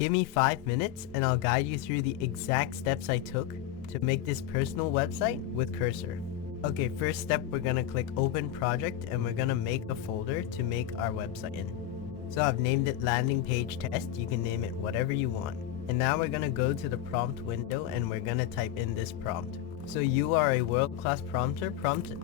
Give me 5 minutes and I'll guide you through the exact steps I took to make this personal website with Cursor. Okay, first step, we're gonna click open project and we're gonna make a folder to make our website in. So I've named it landing page test. You can name it whatever you want. And now we're gonna go to the prompt window and we're gonna type in this prompt. So you are a world-class prompter.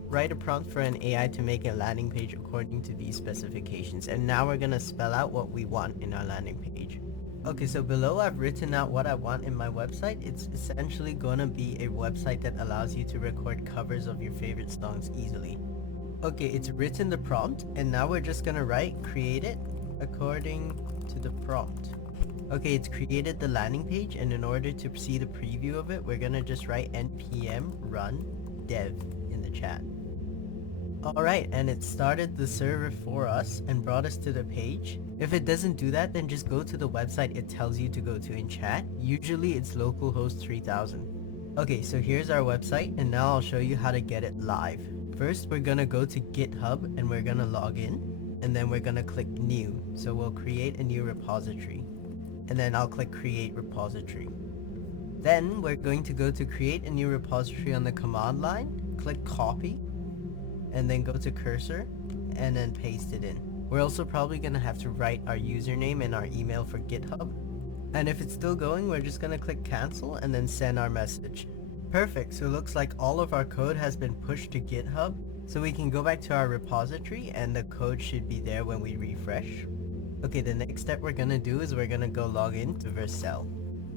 Write a prompt for an AI to make a landing page according to these specifications. And now we're gonna spell out what we want in our landing page. Okay, so below I've written out what I want in my website. It's essentially gonna be a website that allows you to record covers of your favorite songs easily. Okay, it's written the prompt, and now we're just gonna write create it according to the prompt. Okay, it's created the landing page, and in order to see the preview of it, we're gonna just write npm run dev in the chat. Alright, and it started the server for us and brought us to the page. If it doesn't do that, then just go to the website it tells you to go to in chat. Usually it's localhost 3000. Okay, so here's our website, and now I'll show you how to get it live. First, we're gonna go to GitHub and we're gonna log in, and then we're gonna click new. So we'll create a new repository, and then I'll click create repository. Then we're going to go to create a new repository on the command line, click copy, and then go to Cursor and then paste it in. We're also probably gonna have to write our username and our email for GitHub. And if it's still going, we're just gonna click cancel and then send our message. Perfect, so it looks like all of our code has been pushed to GitHub. So we can go back to our repository and the code should be there when we refresh. Okay, the next step we're gonna do is we're gonna go log in to vercel.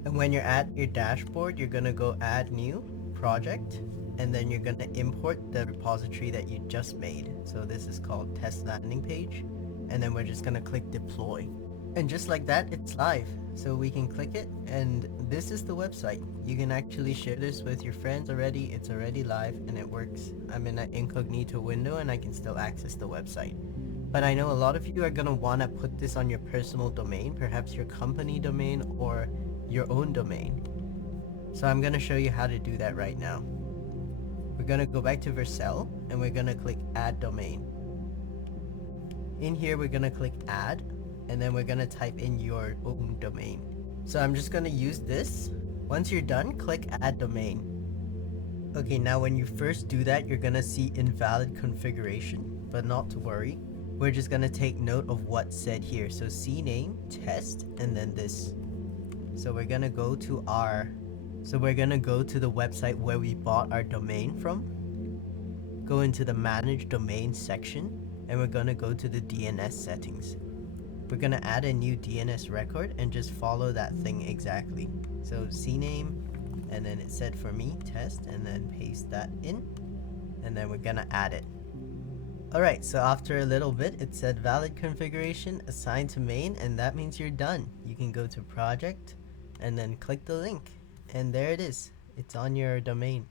And when you're at your dashboard, you're gonna go add new project, and then you're gonna import the repository that you just made. So this is called test landing page, and then we're just gonna click deploy. And just like that, it's live. So we can click it, and this is the website. You can actually share this with your friends already. It's already live and it works. I'm in an incognito window and I can still access the website. But I know a lot of you are gonna wanna put this on your personal domain, perhaps your company domain or your own domain. So I'm gonna show you how to do that right now. We're gonna go back to vercel and we're gonna click add domain. In here we're gonna click add, and then we're gonna type in your own domain. So I'm just gonna use this. Once you're done, click add domain. Okay, now when you first do that, you're gonna see invalid configuration, but not to worry. We're just gonna take note of what's said here. So cname, test, and then this. So we're gonna go to the website where we bought our domain from. Go into the manage domain section, and we're gonna go to the DNS settings. We're gonna add a new DNS record and just follow that thing exactly. So cname, and then it said for me test, and then paste that in, and then we're gonna add it. Alright, so after a little bit it said valid configuration assigned to main, and that means you're done. You can go to project and then click the link, and there it is. It's on your domain.